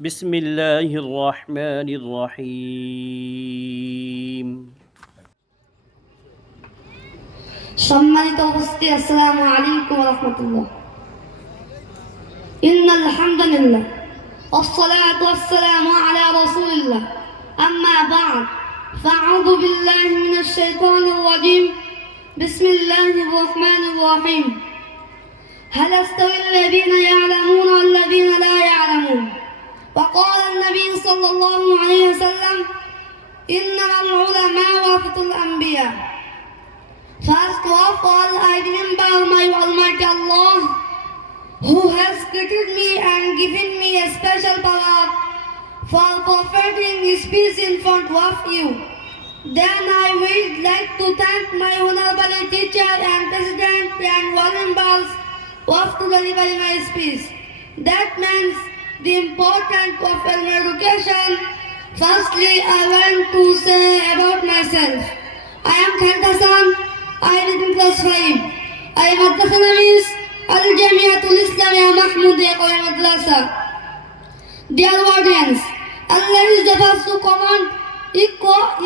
بسم الله الرحمن الرحيم সম্মানিত উপস্থিতি, আসসালামু আলাইকুম ওয়া রাহমাতুল্লাহ। ইন্নাল হামদুলিল্লাহ ওয়াসসালাতু ওয়াসসালামু আলা রাসূলিল্লাহ, আম্মা বা'দ, ফাআউযু বিল্লাহি মিনাশ শাইতানির রাজীম। বিসমিল্লাহির রাহমানির রাহিম। هل يستوي الذين يعلمون والذين لا يعلمون؟ وقال النبي صلى الله عليه وسلم: إنما العلماء ورثة الأنبياء. First of all, I remember my Almighty Allah, who has created me and given me a special power for perfecting His peace in front of you. Then I would like to thank my honorable teacher and president and all members of to deliver my speech. That means the importance of education. Firstly, I want to say about myself. I am Khalid Hassan. I read in class 5. I am Madrasa Namis Al-Jamiatul Islamiyya Mahmudiyya Qawi Madrasa. Dear audience, Allah is the first to command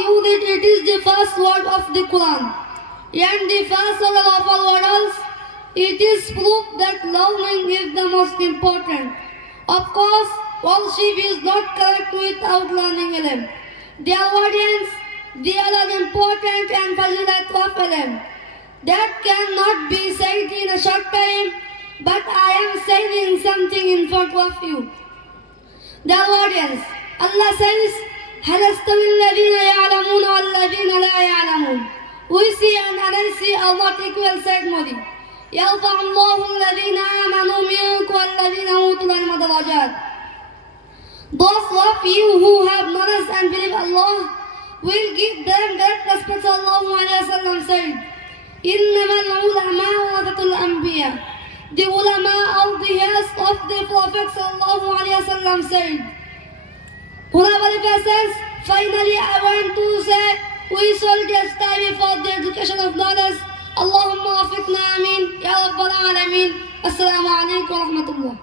you that it is the first word of the Quran and the first order of all orders. It is proof that learning is the most important. Of course, worship is not correct without learning ilm. Dear audience, there are important and fazilat of ilm that cannot be said in a short time, but I am saying something in front of you. Dear audience, Allah says, هل يستوي الذين يعلمون والذين لا يعلمون? We see and unsee are not equal, said Modi. يرفع الله الذين آمنوا منكم والذين أوتوا العلم درجات. Those of you who have knowledge and believe Allah will give them great respect. Sallallahu alayhi wa sallam said, إنما العلماء ورثة الأنبياء. The ulama are the heirs of the Prophet. Sallallahu alayhi wa sallam said. Honorable persons, finally I want to say we should strive for the education of knowledge. اللهم وفقنا آمين يا رب العالمين. السلام عليكم ورحمة الله.